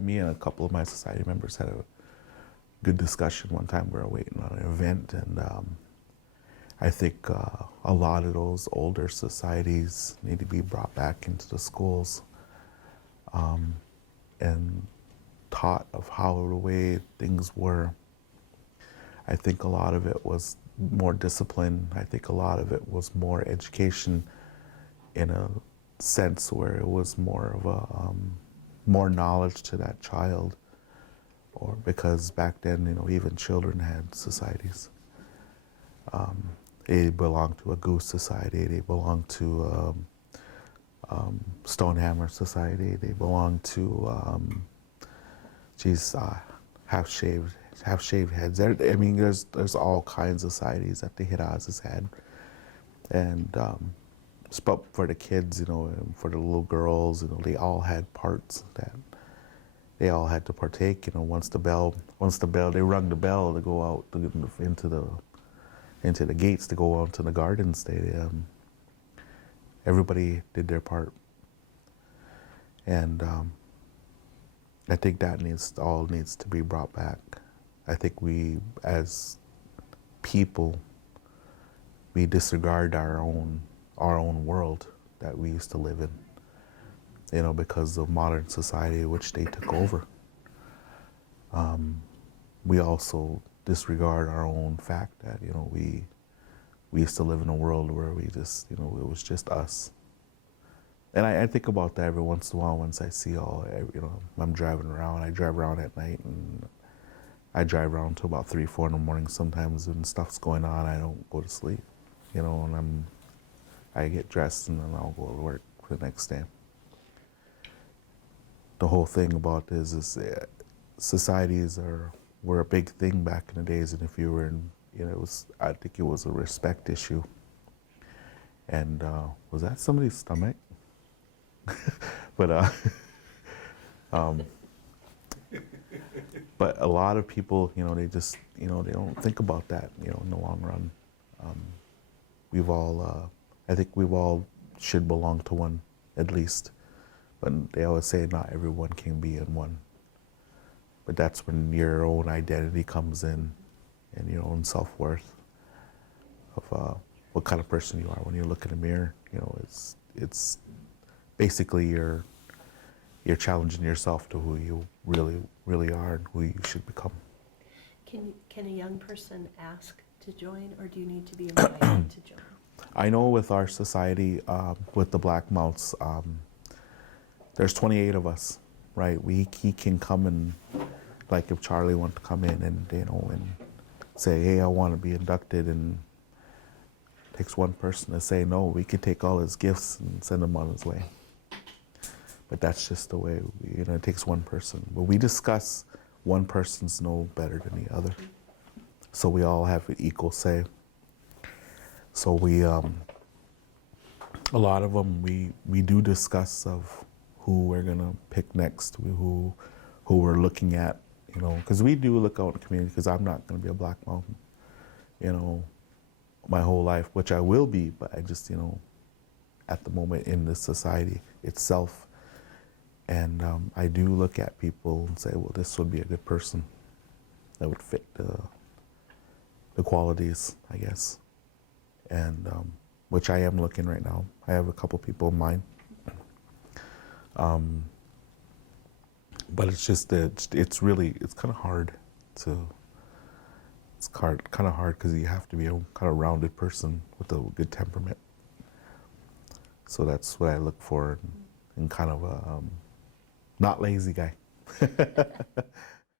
Me and a couple of my society members had a good discussion one time. We were waiting on an event, and I think a lot of those older societies need to be brought back into the schools and taught of how the way things were. I think a lot of it was more discipline. I think a lot of it was more education in a sense where it was more of a more knowledge to that child, or because back then, even children had societies. They belonged to a goose society. They belonged to Stonehammer society. They belonged to half-shaved heads. There's all kinds of societies that the Hirazes had, and but for the kids, and for the little girls, they all had parts that they all had to partake. Once the bell, they rung the bell to go out into the gates to go out to the gardens. Everybody did their part, and I think that needs to be brought back. I think we, as people, we disregard our own world that we used to live in, because of modern society, which they took over. We also disregard our own fact that, we used to live in a world where we just, it was just us. And I think about that every once in a while once I see I'm driving around. I drive around at night, and I drive around till about 3, 4 in the morning sometimes when stuff's going on. I don't go to sleep, and I get dressed and then I'll go to work for the next day. The whole thing about this is societies were a big thing back in the days, and if you were in, I think it was a respect issue. And was that somebody's stomach? But but a lot of people, they just, they don't think about that, in the long run. I think we've all should belong to one, at least. But they always say not everyone can be in one. But that's when your own identity comes in, and your own self-worth of what kind of person you are. When you look in the mirror, it's basically you're challenging yourself to who you really are and who you should become. Can a young person ask to join, or do you need to be invited to join? I know with our society, with the Black Mounts, there's 28 of us, right? He can come and, like if Charlie wants to come in and and say, hey, I want to be inducted, and it takes one person to say no, we could take all his gifts and send him on his way. But that's just the way, it takes one person. But we discuss one person's no better than the other. So we all have an equal say. So we, a lot of them, we do discuss of who we're gonna pick next, who we're looking at, because we do look out in the community, because I'm not gonna be a Black Mountain, my whole life, which I will be, but I just, at the moment in the society itself. And I do look at people and say, well, this would be a good person that would fit the qualities, I guess. And which I am looking right now. I have a couple people in mind. But it's just that it's kind of hard because you have to be a kind of rounded person with a good temperament. So that's what I look for in kind of a not lazy guy.